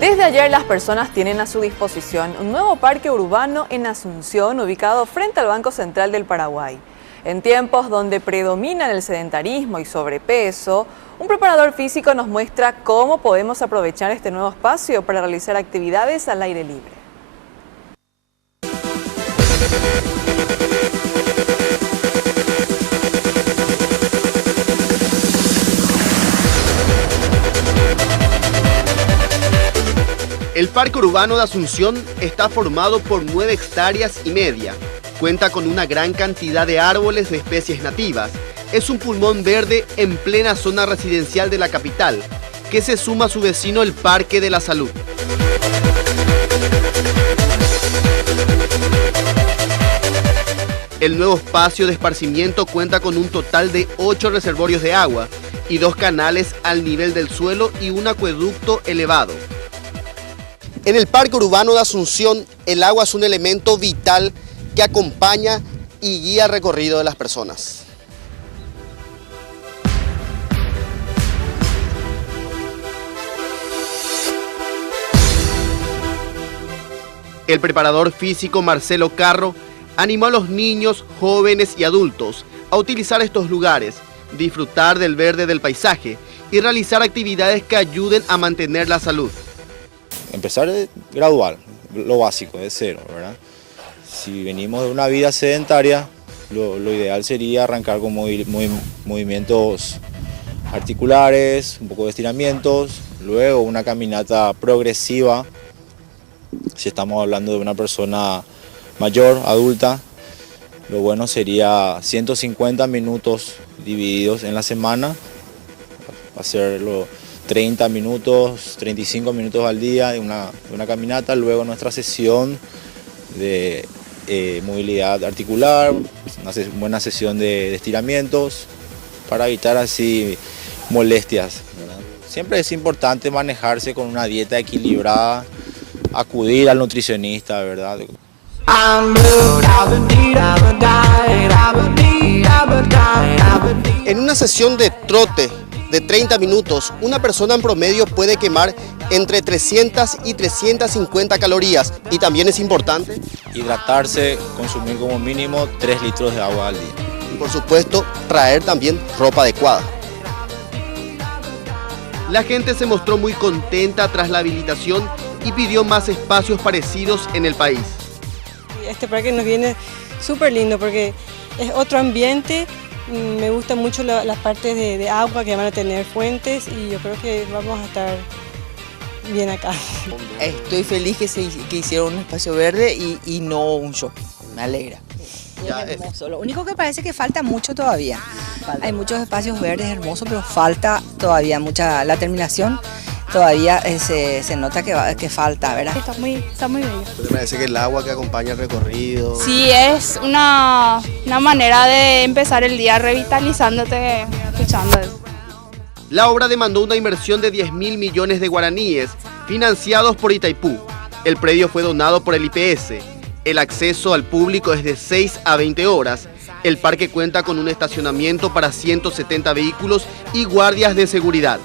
Desde ayer las personas tienen a su disposición un nuevo parque urbano en Asunción, ubicado frente al Banco Central del Paraguay. En tiempos donde predominan el sedentarismo y sobrepeso, un preparador físico nos muestra cómo podemos aprovechar este nuevo espacio para realizar actividades al aire libre. El Parque Urbano de Asunción está formado por 9,5 hectáreas. Cuenta con una gran cantidad de árboles de especies nativas. Es un pulmón verde en plena zona residencial de la capital, que se suma a su vecino el Parque de la Salud. El nuevo espacio de esparcimiento cuenta con un total de 8 reservorios de agua y 2 canales al nivel del suelo y un acueducto elevado. En el Parque Urbano de Asunción, el agua es un elemento vital que acompaña y guía el recorrido de las personas. El preparador físico Marcelo Carro animó a los niños, jóvenes y adultos a utilizar estos lugares, disfrutar del verde del paisaje y realizar actividades que ayuden a mantener la salud. Empezar gradual, lo básico, de cero, ¿verdad? Si venimos de una vida sedentaria, lo ideal sería arrancar con movimientos articulares, un poco de estiramientos, luego una caminata progresiva, si estamos hablando de una persona mayor, adulta, lo bueno sería 150 minutos divididos en la semana, hacerlo 30 minutos, 35 minutos al día de una caminata, luego nuestra sesión de movilidad articular, una buena sesión de estiramientos para evitar así molestias, ¿verdad? Siempre es importante manejarse con una dieta equilibrada, acudir al nutricionista, ¿verdad? En una sesión de trote de 30 minutos, una persona en promedio puede quemar entre 300 y 350 calorías. Y también es importante hidratarse, consumir como mínimo 3 litros de agua al día. Y por supuesto, traer también ropa adecuada. La gente se mostró muy contenta tras la habilitación y pidió más espacios parecidos en el país. Este parque nos viene súper lindo porque es otro ambiente. Me gustan mucho las partes de agua que van a tener fuentes y yo creo que vamos a estar bien acá. Estoy feliz que hicieron un espacio verde y no un shopping, me alegra. Es hermoso. Lo único que parece que falta mucho todavía. Hay muchos espacios verdes hermosos, pero falta todavía mucha, la terminación todavía se nota que falta, ¿verdad? Está muy bello. ¿Te parece que el agua que acompaña el recorrido? Sí, es una manera de empezar el día revitalizándote, escuchando eso. La obra demandó una inversión de 10.000 millones de guaraníes, financiados por Itaipú. El predio fue donado por el IPS. El acceso al público es de 6 a 20 horas. El parque cuenta con un estacionamiento para 170 vehículos y guardias de seguridad.